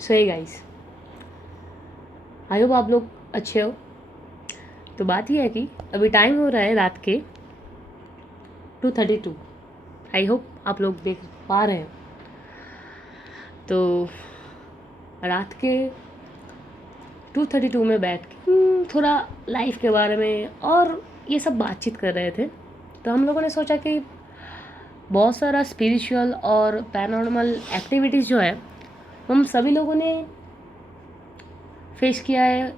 So hey guys, I hope आप लोग अच्छे हो। तो बात ये है कि अभी टाइम हो रहा है रात के 2:32। आई होप आप लोग देख पा रहे हो। तो रात के 2:32 में बैठ के थोड़ा लाइफ के बारे में और ये सब बातचीत कर रहे थे। तो हम लोगों ने सोचा कि बहुत सारा स्पिरिचुअल और पैरानॉर्मल एक्टिविटीज़ जो है हम सभी लोगों ने फेस किया है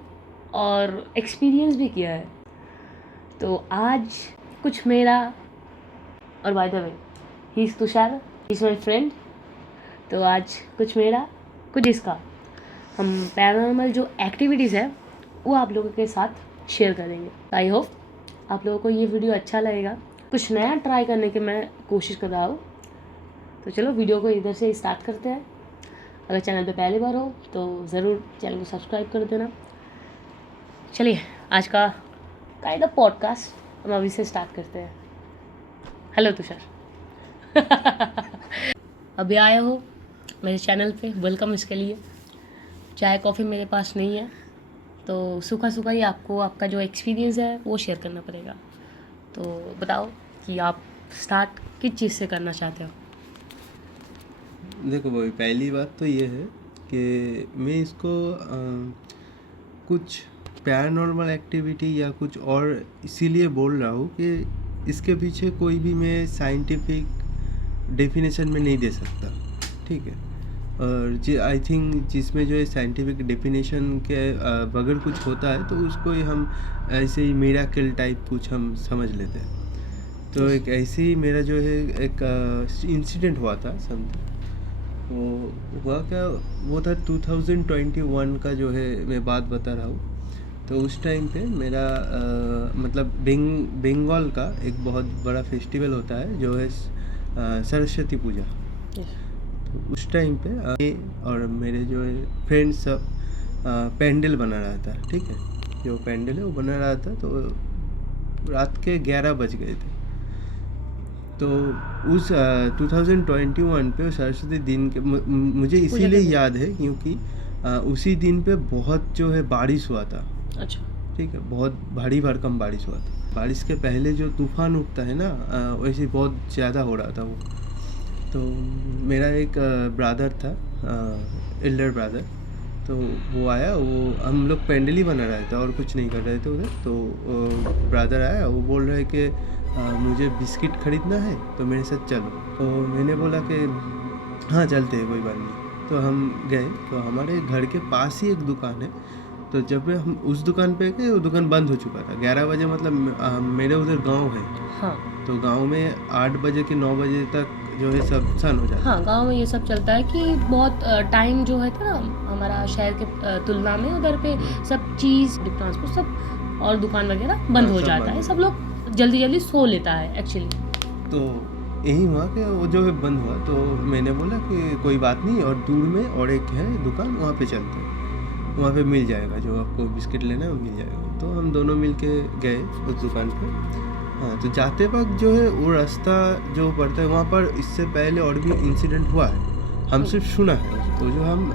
और एक्सपीरियंस भी किया है। तो आज कुछ मेरा, और by the way he is Tushar, he is my friend. तो आज कुछ मेरा कुछ इसका हम पैरानॉर्मल जो एक्टिविटीज़ है वो आप लोगों के साथ शेयर करेंगे। आई होप आप लोगों को ये वीडियो अच्छा लगेगा। कुछ नया ट्राई करने की मैं कोशिश कर रहा हूँ। तो चलो वीडियो को इधर से स्टार्ट करते हैं। अगर चैनल पे पहली बार हो तो ज़रूर चैनल को सब्सक्राइब कर देना। चलिए आज का काइंड ऑफ पॉडकास्ट हम अभी से स्टार्ट करते हैं। हेलो तुषार अभी आए हो मेरे चैनल पे, वेलकम इसके लिए। चाय कॉफ़ी मेरे पास नहीं है तो सूखा सूखा ही आपको आपका जो एक्सपीरियंस है वो शेयर करना पड़ेगा। तो बताओ कि आप स्टार्ट किस चीज़ से करना चाहते हो। देखो भाई, पहली बात तो ये है कि मैं इसको कुछ पैरानॉर्मल एक्टिविटी या कुछ और इसीलिए बोल रहा हूँ कि इसके पीछे कोई भी मैं साइंटिफिक डेफिनेशन में नहीं दे सकता, ठीक है। और आई थिंक जिसमें जो है साइंटिफिक डेफिनेशन के बगैर कुछ होता है तो उसको ही हम ऐसे ही मिरेकल टाइप कुछ हम समझ लेते हैं। तो एक ऐसे ही मेरा जो है एक इंसिडेंट हुआ था समथिंग। वो हुआ क्या, वो था 2021 का जो है मैं बात बता रहा हूँ। तो उस टाइम पे मेरा मतलब बंगाल का एक बहुत बड़ा फेस्टिवल होता है जो है सरस्वती पूजा। तो उस टाइम पे और मेरे जो है फ्रेंड्स सब पैंडल बना रहा था, ठीक है। जो पैंडल है वो बना रहा था। तो रात के 11 बज गए थे। तो उस 2021 पे सरस्वती दिन के मुझे इसीलिए याद है क्योंकि उसी दिन पे बहुत जो है बारिश हुआ था। अच्छा, ठीक है, बहुत भारी भरकम बारिश हुआ था। बारिश के पहले जो तूफान उठता है ना, वैसे बहुत ज़्यादा हो रहा था वो। तो मेरा एक ब्रदर था, एल्डर ब्रदर। तो वो आया, वो हम लोग पेंडल ही बना रहे थे और कुछ नहीं कर रहे थे उधर। तो ब्रदर आया, वो बोल रहा है कि मुझे बिस्किट खरीदना है तो मेरे साथ चलो। तो मैंने बोला कि हाँ चलते हैं, कोई बात नहीं। तो हम गए। तो हमारे घर के पास ही एक दुकान है। तो जब हम उस दुकान पे गए वो दुकान बंद हो चुका था 11 बजे। मतलब मेरे उधर गांव है। हाँ तो गांव में 8 बजे के 9 बजे तक जो है सब सन हो जाता है। हाँ, गांव में ये सब चलता है कि बहुत टाइम जो है था ना हमारा शहर के तुलना में उधर पे सब चीज़, ट्रांसपोर्ट सब और दुकान वगैरह बंद हो सब जाता बंद है। हो सब लोग जल्दी जल्दी सो लेता है एक्चुअली। तो यही हुआ कि वो जो है बंद हुआ। तो मैंने बोला कि कोई बात नहीं, और दूर में और एक है दुकान, वहाँ पे चलते हैं, वहाँ पे मिल जाएगा जो आपको बिस्किट लेना है वो मिल जाएगा। तो हम दोनों मिल के गए उस दुकान पे। हाँ, तो जाते वक्त जो है वो रास्ता जो पड़ता है वहाँ पर इससे पहले और भी इंसिडेंट हुआ है, हम सिर्फ सुना है। तो जो हम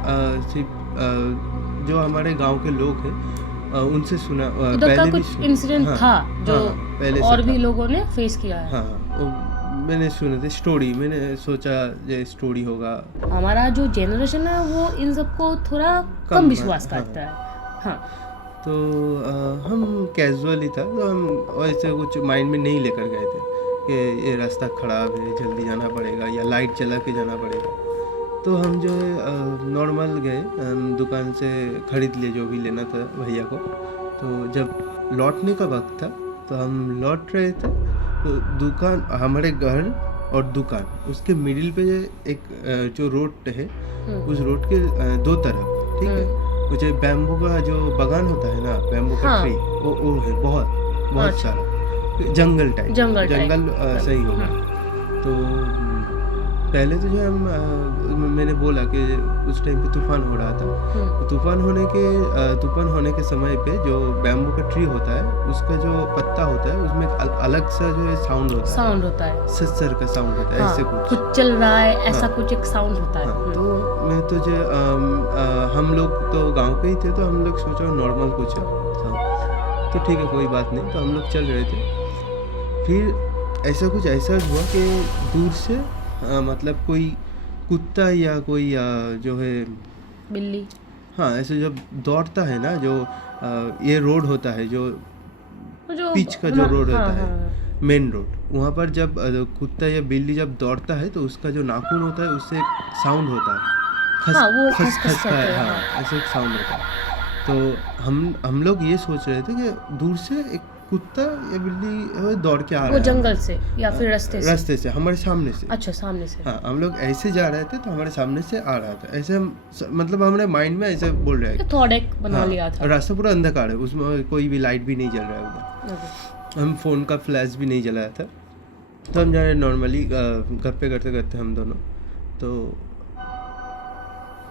सिर्फ जो हमारे गांव के लोग हैं उनसे सुना। उधर का कुछ इंसिडेंट था जो पहले और भी लोगों ने फेस किया है। हाँ, मैंने सुने थे स्टोरी। मैंने सोचा ये स्टोरी होगा। हमारा जो जनरेशन है वो इन सबको थोड़ा कम विश्वास करता है। हाँ, तो हम कैजुअली था, तो हम वैसे कुछ माइंड में नहीं लेकर गए थे कि ये रास्ता ख़राब है, जल्दी जाना पड़ेगा या लाइट चला के जाना पड़ेगा। तो हम जो है नॉर्मल गए, दुकान से ख़रीद लिए जो भी लेना था भैया को। तो जब लौटने का वक्त था तो हम लौट रहे थे। तो दुकान, हमारे घर और दुकान, उसके मिडिल पे एक जो रोड है उस रोड के दो तरफ, ठीक है, मुझे बैम्बू का जो बागान होता है ना, बैम्बू का ट्री, वो है बहुत सारा, जंगल टाइप, जंगल सही होगा। तो पहले तो जो मैंने बोला कि उस टाइम पे तूफान हो रहा था। तो तूफान होने के समय पे जो बैम्बू का ट्री होता है उसका जो पत्ता होता है उसमें अलग सा जो है साउंड होता है, साउंड होता है, सर का साउंड होता है, हाँ, ऐसे कुछ चल रहा है ऐसा हाँ। कुछ एक साउंड होता है। हाँ, तो मैं तो जो हम लोग तो गांव के ही थे, तो हम लोग सोचा नॉर्मल कुछ है sound। तो ठीक है कोई बात नहीं, तो हम लोग चल रहे थे। फिर ऐसा हुआ कि दूर से मतलब कोई कुत्ता या कोई जो है बिल्ली, हाँ ऐसे जब दौड़ता है ना, जो ये रोड होता है जो वो जो पिच का जो रोड हाँ होता है, हाँ मेन रोड, वहाँ पर जब कुत्ता या बिल्ली जब दौड़ता है तो उसका जो नाखून होता है उससे एक साउंड होता है, हाँ, वो खस खस खस का करते हैं, हाँ ऐसे एक साउंड होता है। तो हम लोग ये सोच रहे थे कि दूर से एक कुत्ता या बिल्ली दौड़ के आ वो रहा है जंगल से या फिर रास्ते से हमारे सामने से। अच्छा, सामने से। हाँ, हम लोग ऐसे जा रहे थे तो हमारे सामने से आ रहा था, ऐसे हम मतलब हमारे माइंड में ऐसे बोल रहे हैं। थॉट एक बना हाँ, लिया था। रास्ता पूरा अंधकार है, उसमें कोई भी लाइट भी नहीं जल रहा है उधर। ओके। हम फ़ोन का फ्लैश भी नहीं जलाया था। तो हम जा रहे नॉर्मली गप्पे करते करते हम दोनों। तो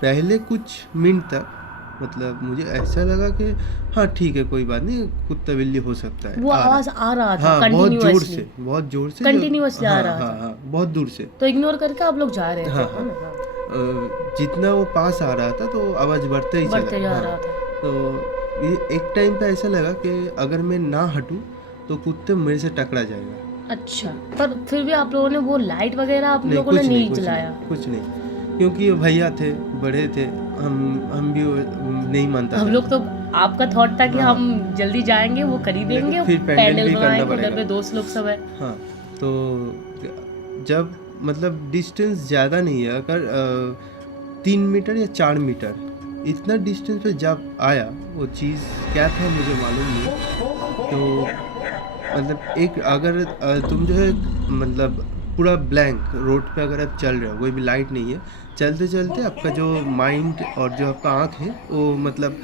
पहले कुछ मिनट तक मतलब मुझे ऐसा लगा कि हाँ ठीक है कोई बात नहीं, कुत्ता बिल्ली हो सकता है, वो आ रहा आवाज आ रहा था हाँ बहुत जोर कंटिन्यूअसली, से कंटिन्यूअस जा हाँ रहा हाँ था, हाँ बहुत दूर से। तो इग्नोर करके आप लोग जा रहे थे, हाँ है हाँ ना? हाँ, जितना वो पास आ रहा था तो आवाज़ बढ़ते ही बढ़ते जा हाँ। रहा था। तो ये एक टाइम पे ऐसा लगा कि अगर मैं ना हटूँ तो कुत्ते मेरे से टकरा जाएगा। अच्छा, पर फिर भी आप लोगों ने वो लाइट वगैरह आप लोगों ने कुछ नहीं कुछ जलाया? कुछ नहीं, क्योंकि भैया थे, बड़े थे, हम भी नहीं मानता हम था। लोग तो, आपका थॉट था कि हाँ। हम जल्दी जाएंगे, वो खरीदेंगे, फिर पैंडल पैंडल भी करना बनाएंगे, घर पड़ेगा। पे दोस्त लोग सब है। हाँ, तो जब मतलब डिस्टेंस ज़्यादा नहीं है, अगर 3 मीटर या 4 मीटर इतना डिस्टेंस पे जब आया, वो चीज़ क्या था मुझे मालूम नहीं। तो मतलब एक अगर तुम जो है मतलब पूरा ब्लैंक रोड पे अगर आप चल रहे हो, कोई भी लाइट नहीं है, चलते चलते आपका जो माइंड और जो आपका आँख है वो मतलब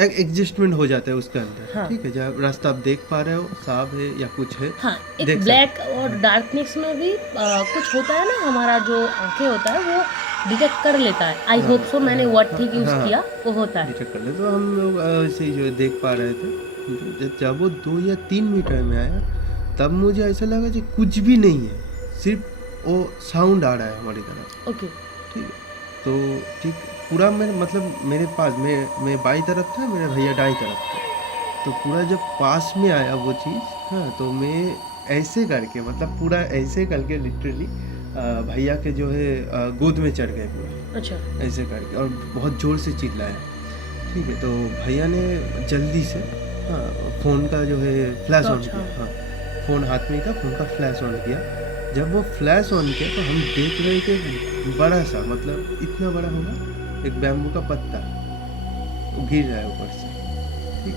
एक एडजस्टमेंट हो जाता है उसके अंदर। हाँ। ठीक है, जब रास्ता आप देख पा रहे हो, साफ है या कुछ है, हाँ, एक देख ब्लैक और डार्कनेस में भी कुछ होता है ना, हमारा जो आंखें होता है वो डिटेक्ट कर लेता है। आई होप सो, मैंने वर्ड ठीक यूज हाँ, किया, वो होता है। डिटेक्ट कर ले। तो हम लोग ऐसे ही जो है देख पा रहे थे। जब वो 2 या 3 मीटर में आया तब मुझे ऐसा लगा कि कुछ भी नहीं है, सिर्फ वो साउंड आ रहा है हमारी तरफ। ओके। ठीक है, तो ठीक पूरा मेरे मतलब मेरे पास मैं बाई तरफ था, मेरे भैया दाई तरफ थे। तो पूरा जब पास में आया वो चीज़, हाँ, तो मैं ऐसे करके मतलब पूरा ऐसे करके लिटरली भैया के जो है गोद में चढ़ गए पूरा, अच्छा। ऐसे करके, और बहुत ज़ोर से चिल्लाया। ठीक है, तो भैया ने जल्दी से हाँ फ़ोन का जो है फ्लैश ऑन अच्छा। किया। हाँ, फ़ोन हाथ में था, फ़ोन का फ्लैश ऑन किया। जब वो फ्लैश ऑन किया तो हम देख रहे कि बड़ा सा, मतलब इतना बड़ा होगा, एक बैम्बू का पत्ता वो गिर रहा है ऊपर से। ठीक,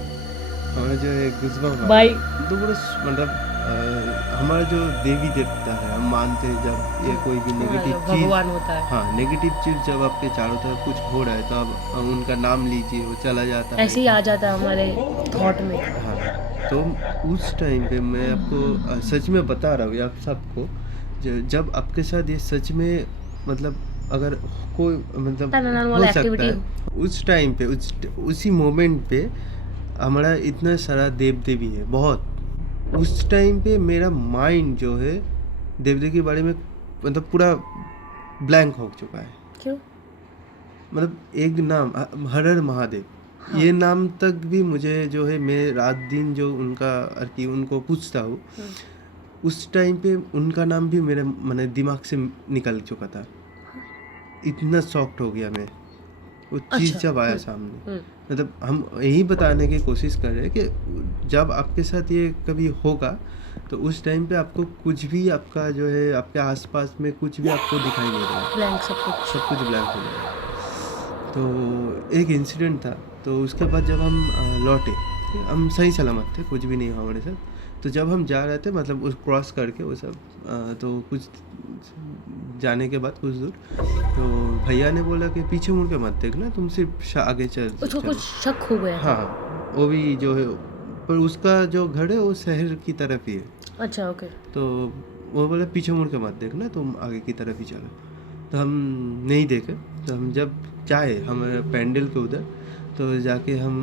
हमारा जो है गुज़बम्प आ भाई, गया। तो पूरा मतलब हमारा जो देवी देवता है, हम मानते हैं जब ये कोई भी नेगेटिव चीज़, भगवान होता है, हाँ नेगेटिव चीज़ जब आपके चारों तरफ कुछ हो रहा है तो आप उनका नाम लीजिए, वो चला जाता है। ऐसे ही आ जाता है हमारे थॉट में। हाँ, तो उस टाइम पे मैं आपको सच में बता रहा हूँ आप सबको, जब आपके साथ ये सच में मतलब अगर कोई मतलब पैरानॉर्मल हो सकता एक्टिविटी है, उस टाइम पे उसी मोमेंट पे हमारा इतना सारा देव देवी है बहुत। उस टाइम पे मेरा माइंड जो है देव देवी के बारे में मतलब पूरा ब्लैंक हो चुका है। क्यों? मतलब एक नाम हर हर महादेव, हाँ। ये नाम तक भी मुझे जो है, मैं रात दिन जो उनका उनको पूछता हूँ, उस टाइम पे उनका नाम भी मेरे मैंने दिमाग से निकल चुका था। इतना शॉक्ड हो गया मैं वो चीज़ अच्छा। जब आया सामने। मतलब हम यही बताने की कोशिश कर रहे हैं कि जब आपके साथ ये कभी होगा तो उस टाइम पे आपको कुछ भी आपका जो है आपके आसपास में कुछ भी आपको दिखाई नहीं देगा, ब्लैंक सब कुछ। ब्लैंक हो जाएगा। तो एक इंसिडेंट था, तो उसके बाद जब हम लौटे, हम सही सलामत थे, कुछ भी नहीं हुआ हमारे साथ। तो जब हम जा रहे थे मतलब उस क्रॉस करके वो सब तो कुछ जाने के बाद कुछ दूर, तो भैया ने बोला कि पीछे मुड़ के मत देखना, तुम सिर्फ आगे उसको चलो। कुछ शक हो गया था। हाँ, वो भी जो है, पर उसका जो घर है वो शहर की तरफ ही है। अच्छा, ओके। तो वो बोला पीछे मुड़ के मत देखना, तुम आगे की तरफ ही चलो। तो हम नहीं देखे। तो हम जब जाए हमारे पैंडल के उधर, तो जाके हम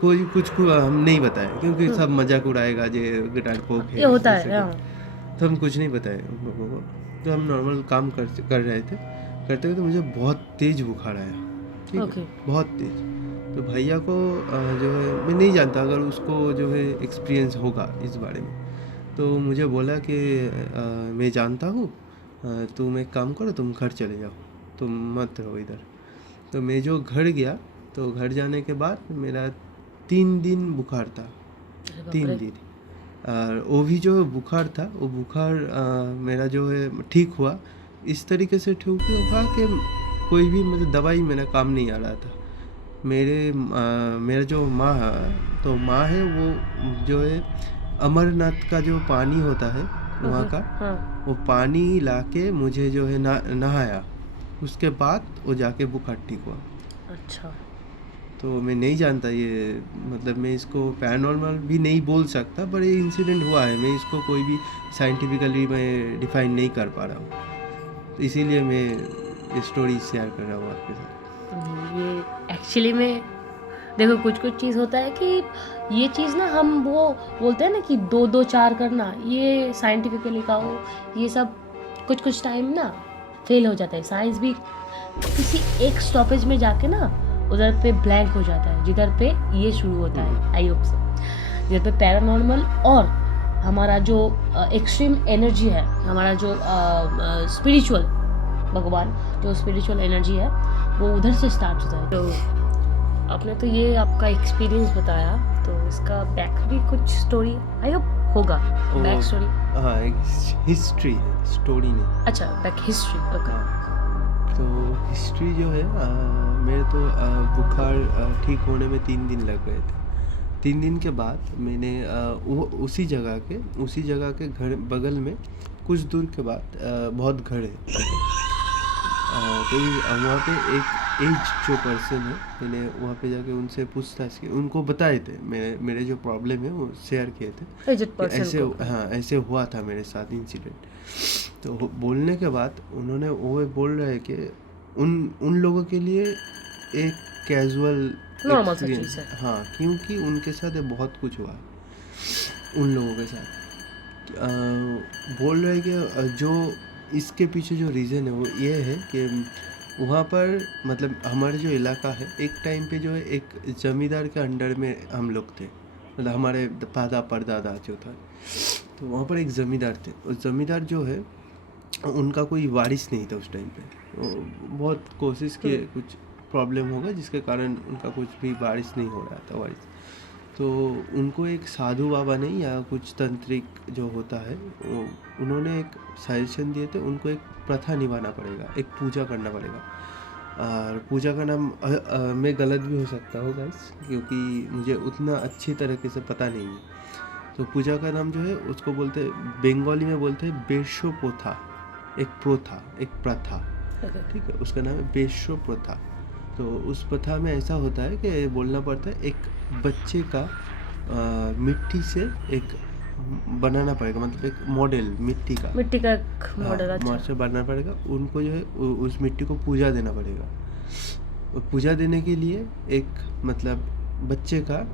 कोई कुछ को हम नहीं बताए, क्योंकि सब मजाक उड़ाएगा जे गिटार पोक ये है होता ऐसे है, हाँ। कुछ। तो हम कुछ नहीं बताए उन लोगों को। तो हम नॉर्मल काम कर रहे थे, करते हुए तो मुझे बहुत तेज़ बुखार आया, ठीक ओके। है, बहुत तेज़। तो भैया को जो है मैं नहीं जानता अगर उसको जो है एक्सपीरियंस होगा इस बारे में, तो मुझे बोला कि मैं जानता हूँ, तुम एक काम करो, तुम घर चले जाओ, तुम मत रहो इधर। तो मैं जो घर गया, तो घर जाने के बाद मेरा 3 दिन बुखार था, अरे बाप 3 रे। दिन। और वो भी जो बुखार था, वो बुखार मेरा जो है ठीक हुआ, इस तरीके से ठीक हुआ कि कोई भी मतलब दवाई मेरा काम नहीं आ रहा था। मेरा जो माँ है, तो माँ है वो जो है अमरनाथ का जो पानी होता है वहाँ ओके, का, हाँ। वो पानी लाके मुझे जो है नहाया, उसके बाद वो जाके बुखार ठीक हुआ। अच्छा। तो मैं नहीं जानता ये, मतलब मैं इसको पैरानॉर्मल भी नहीं बोल सकता, पर ये इंसिडेंट हुआ है, मैं इसको कोई भी साइंटिफिकली मैं डिफाइन नहीं कर पा रहा हूँ, तो इसीलिए मैं ये स्टोरी शेयर कर रहा हूँ आपके साथ। ये एक्चुअली में देखो, कुछ कुछ चीज़ होता है कि ये चीज़ ना, हम वो बोलते हैं ना कि 2-2-4 करना, ये साइंटिफिकली कहो, ये सब कुछ कुछ टाइम ना फेल हो जाता है। साइंस भी किसी एक स्टॉपेज में जाके ना उधर पे ब्लैंक हो जाता है, जिधर पे ये शुरू होता है, आई होप से, जिधर पे पैरानॉर्मल और हमारा जो एक्सट्रीम एनर्जी है, हमारा जो स्पिरिचुअल, भगवान जो स्पिरिचुअल एनर्जी है, वो उधर से स्टार्ट होता है। तो आपने तो ये आपका एक्सपीरियंस बताया, तो इसका बैक भी कुछ स्टोरी आई होप होगा, बैक स्टोरी। हाँ, एक हिस्ट्री है, स्टोरी नहीं। अच्छा, बैक हिस्ट्री, ओके। हाँ, तो हिस्ट्री जो है, मेरे तो बुखार ठीक होने में 3 दिन लग गए थे। 3 दिन के बाद मैंने वो उसी जगह के घर बगल में कुछ दूर के बाद बहुत घर है, तो वहाँ पे एक एज जो पर्सन है, मैंने वहाँ पे जाके उनसे पूछताछ की, उनको बताए थे मेरे जो प्रॉब्लम है वो शेयर किए थे एजेड कि पर्सन ऐसे, को। हाँ ऐसे हुआ था मेरे साथ इंसिडेंट। तो बोलने के बाद उन्होंने वो बोल रहे हैं कि उन लोगों के लिए एक कैजुअल नॉर्मल सा चीज़ एक्सपीरियंस, है। हाँ, क्योंकि उनके साथ ये बहुत कुछ हुआ है उन लोगों के साथ। बोल रहे हैं कि जो इसके पीछे जो रीज़न है वो ये है कि वहाँ पर मतलब हमारे जो इलाका है, एक टाइम पे जो है एक ज़मींदार के अंडर में हम लोग थे, मतलब हमारे दादा परदादा जो था, तो वहाँ पर एक ज़मींदार थे। उस ज़मींदार जो है उनका कोई वारिस नहीं था उस टाइम पे, वो बहुत कोशिश किए, कुछ प्रॉब्लम होगा जिसके कारण उनका कुछ भी वारिस नहीं हो रहा था वारिस। तो उनको एक साधु बाबा ने या कुछ तांत्रिक जो होता है, उन्होंने एक सजेशन दिए थे, उनको एक प्रथा निभाना पड़ेगा, एक पूजा करना पड़ेगा। और पूजा का नाम मैं गलत भी हो सकता हूँ गाइस, क्योंकि मुझे उतना अच्छी तरीके से पता नहीं है। तो पूजा का नाम जो है उसको बोलते हैं, बंगाली में बोलते हैं बेशो पोथा, एक प्रोथा, एक प्रथा, ठीक है, उसका नाम है बेशो प्रथा। तो उस प्रथा में ऐसा होता है कि बोलना पड़ता है, एक बच्चे का मिट्टी से एक बनाना पड़ेगा, मतलब एक मॉडल मिट्टी का एक मॉडल। अच्छा, मॉडल बनाना पड़ेगा उनको, जो है उस मिट्टी को पूजा देना पड़ेगा। और पूजा देने के लिए एक मतलब बच्चे का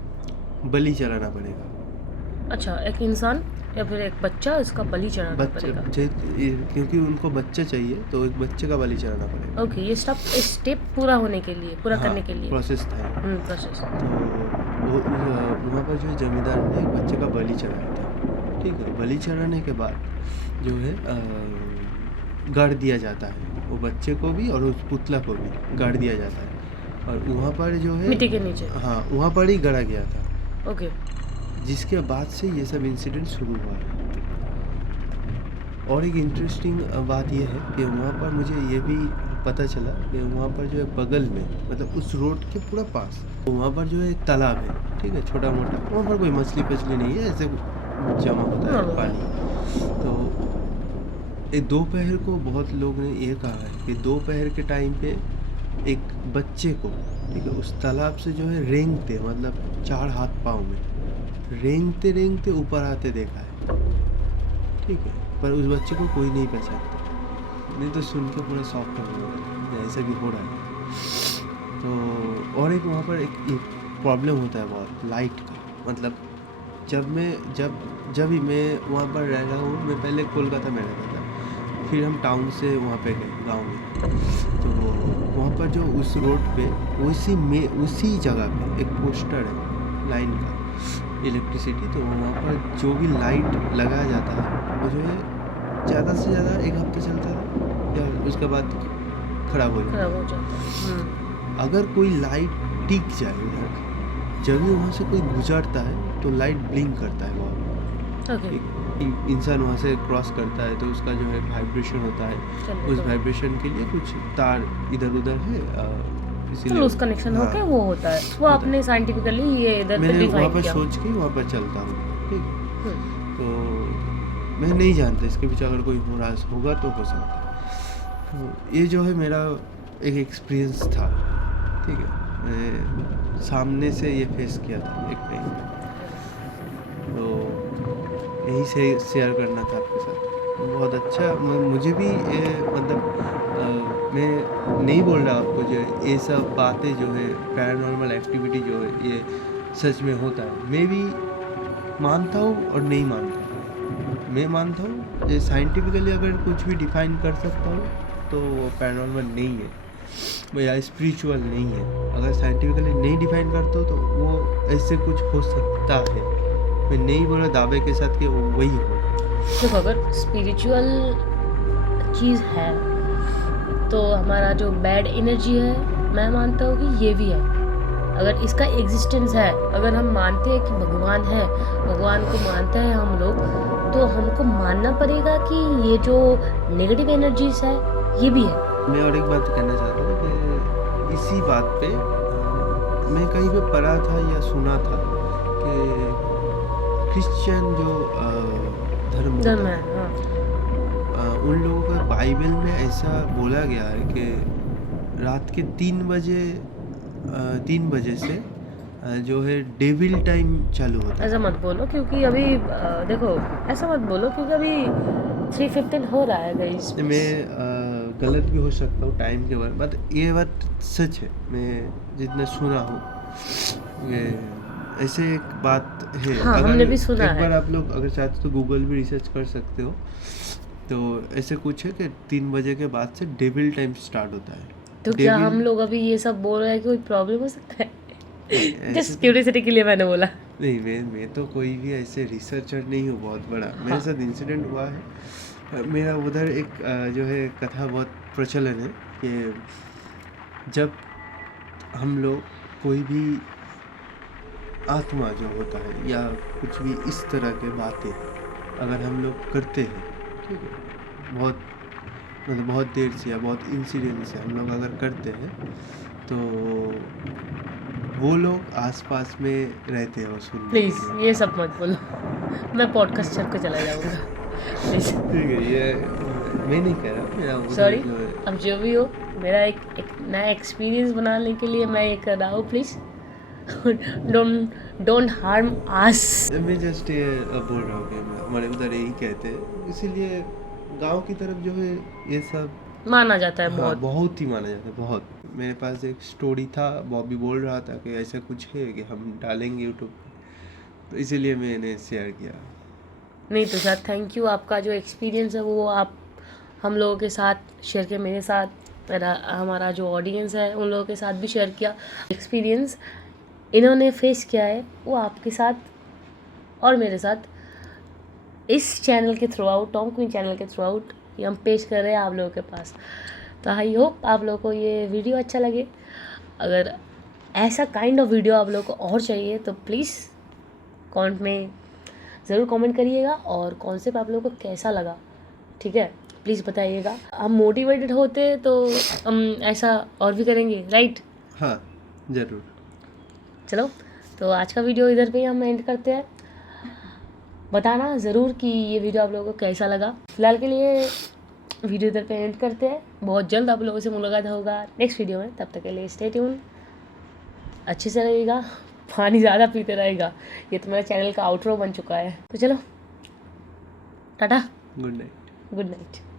बलि चढ़ाना पड़ेगा। अच्छा, एक इंसान या फिर एक बच्चा, इसका बलि चढ़ाना पड़ेगा। क्योंकि उनको बच्चा चाहिए, तो एक बच्चे का बलि चढ़ाना पड़ेगा। ओके, ये स्टेप पूरा होने के लिए, पूरा करने के लिए प्रोसेस था। प्रोसेस। तो वहाँ पर जो है जमींदार ने एक बच्चे का बलि चढ़ाया था, ठीक है। बलि चढ़ाने के बाद जो है गाड़ दिया जाता है, वो बच्चे को भी और उस पुतला को भी गाड़ दिया जाता है, और वहाँ पर जो है मिट्टी के नीचे, हाँ वहाँ पर ही गड़ा गया था। ओके। जिसके बाद से ये सब इंसिडेंट शुरू हुआ है। और एक इंटरेस्टिंग बात यह है कि वहाँ पर मुझे ये भी पता चला कि वहाँ पर जो है बगल में, मतलब उस रोड के पूरा पास, तो वहाँ पर जो है एक तालाब है, ठीक है, छोटा मोटा, वहाँ पर कोई मछली पछली नहीं है, ऐसे जमा होता है पानी। तो एक दोपहर को बहुत लोग ने ये कहा है कि दोपहर के टाइम पे एक बच्चे को, ठीक है, उस तालाब से जो है रेंगते, मतलब 4 हाथ पाँव में रेंगते रेंगते ऊपर आते देखा है, ठीक है। पर उस बच्चे को कोई नहीं पहचानता। नहीं तो सुन के पूरा शॉक कर गया, ऐसा भी हो रहा है। तो और एक वहाँ पर एक प्रॉब्लम होता है बहुत लाइट का। मतलब जब भी मैं वहाँ पर रह रहा हूँ, मैं पहले कोलकाता में रहता था, फिर हम टाउन से वहाँ पे गए गांव में। तो वहाँ पर जो उस रोड पे उसी जगह पे एक पोस्टर है लाइन का, इलेक्ट्रिसिटी। तो वहाँ पर जो भी लाइट लगाया जाता है वो जो है ज़्यादा से ज़्यादा 1 हफ्ते चलता है या उसके बाद ख़राब हो जाता है। अगर कोई लाइट टिक जाए उधर, जब भी वहाँ से कोई गुजरता है तो लाइट ब्लिंक करता है बहुत। एक इंसान वहाँ से क्रॉस करता है तो उसका जो है वाइब्रेशन होता है, उस वाइब्रेशन के लिए कुछ तार इधर उधर है, इसीलिए लूज कनेक्शन होके वो होता है। वो आपने साइंटिफिकली ये इधर पे मैंने वहाँ डिफाइन पर किया। सोच के वहाँ पर चलता हूँ, ठीक। तो मैं नहीं जानता इसके पीछे अगर कोई राज होगा तो हो सकता है। तो ये जो है मेरा एक एक्सपीरियंस था, ठीक है। मैं सामने से ये फेस किया था एक टाइम पे, तो यही से शेयर करना था आपके साथ। बहुत अच्छा मुझे भी मतलब मैं नहीं बोल रहा आपको जो ये सब बातें जो है पैरानॉर्मल एक्टिविटी जो है ये सच में होता है। मैं भी मानता हूँ और नहीं मानता हूँ। मैं मानता हूँ ये साइंटिफिकली अगर कुछ भी डिफाइन कर सकता हूँ तो वो पैरानॉर्मल नहीं है या स्पिरिचुअल नहीं है। अगर साइंटिफिकली नहीं डिफाइन करता हूँ तो वो ऐसे कुछ हो सकता है। मैं नहीं बोला दावे के साथ कि वो वही हो। देखो, अगर स्पिरिचुअल चीज़ है तो हमारा जो बैड एनर्जी है, मैं मानता हूँ कि ये भी है। अगर इसका एग्जिस्टेंस है, अगर हम मानते हैं कि भगवान है, भगवान को मानते हैं हम लोग, तो हमको मानना पड़ेगा कि ये जो नेगेटिव एनर्जीज है ये भी है। मैं और एक बात कहना चाहता हूँ कि इसी बात पे मैं कहीं पे पढ़ा था या सुना था कि क्रिश्चियन जो धर्म होता धर्म है, है, हाँ। उन लोगों का बाइबल में ऐसा बोला गया है कि रात के 3 बजे से जो है डेविल टाइम चालू होता है। ऐसा मत बोलो क्योंकि अभी देखो, ऐसा मत बोलो क्योंकि अभी 3:15 हो रहा है गाइस। मैं गलत भी हो सकता हूँ टाइम के बारे में, बट ये बात सच है। मैं जितना सुना हूँ ये ऐसे एक बात है। हाँ, अगर हमने भी सुना एक है। बार आप लोग अगर चाहते हो तो गूगल भी रिसर्च कर सकते हो। तो ऐसे कुछ है कि 3 बजे के बाद से डेविल टाइम स्टार्ट होता है। तो क्या हम लोग अभी ये सब बोल रहे हैं कि कोई प्रॉब्लम हो सकता है? जस्ट क्यूरियोसिटी के लिए मैंने बोला। नहीं, मैं तो कोई भी ऐसे रिसर्चर नहीं हूँ बहुत बड़ा। मेरे साथ इंसिडेंट हुआ है। मेरा उधर एक जो है कथा बहुत प्रचलन है कि जब हम लोग कोई भी आत्मा जो होता है या कुछ भी इस तरह के बातें अगर हम लोग करते हैं, ठीक है, बहुत देर से या बहुत इंसिडेंट से हम लोग अगर करते हैं तो वो लोग आसपास में रहते हैं और सुनने के प्लीज़ लिए। ये सब मत बोलो, मैं पॉडकास्ट छोड़ के चला जाऊँगा। प्लीज़, ठीक है, ये मैं नहीं कह रहा, मेरा उधर सॉरी। जो है अब जो भी हो, मेरा एक नया एक्सपीरियंस बनाने के लिए मैं ये कर रहा हूँ। Please don't harm us. मैं जस्ट ये बोल रहा हूँ कि हमारे उधर यही कहते हैं, इसीलिए गांव की तरफ जो है ये सब माना जाता है हाँ, बहुत। बहुत ही माना जाता है, बहुत। मेरे पास एक स्टोरी था, बॉबी बोल रहा था कि ऐसा कुछ है कि हम डालेंगे यूट्यूब पे, तो इसीलिए मैंने शेयर किया। नहीं तो सर, थैंक यू। आपका जो एक्सपीरियंस है वो आप हम लोगों के साथ शेयर किया, मेरे साथ, हमारा जो ऑडियंस है उन लोगों के साथ भी शेयर किया। एक्सपीरियंस इन्होंने फेस किया है वो आपके साथ और मेरे साथ इस चैनल के through out, Tom queen channel के थ्रू आउट ये हम पेश कर रहे हैं आप लोगों के पास। तो आई होप आप लोगों को ये वीडियो अच्छा लगे। अगर ऐसा काइंड ऑफ वीडियो आप लोगों को और चाहिए तो प्लीज़ कमेंट में ज़रूर कमेंट करिएगा, और कॉन्सेप्ट आप लोगों को कैसा लगा, ठीक है, प्लीज़ बताइएगा। हम मोटिवेटेड होते तो हम ऐसा और भी करेंगे, राइट? हाँ, ज़रूर। चलो, तो आज का वीडियो इधर पे ही हम एंड करते हैं। बताना ज़रूर कि ये वीडियो आप लोगों को कैसा लगा। फिलहाल के लिए वीडियो इधर पे एंड करते हैं। बहुत जल्द आप लोगों से मुलाकात होगा नेक्स्ट वीडियो में। तब तक के लिए स्टे ट्यून, अच्छे से रहेगा, पानी ज़्यादा पीते रहेगा। ये तो मेरा चैनल का आउटरो बन चुका है। तो चलो, Tata. Good night. Good night.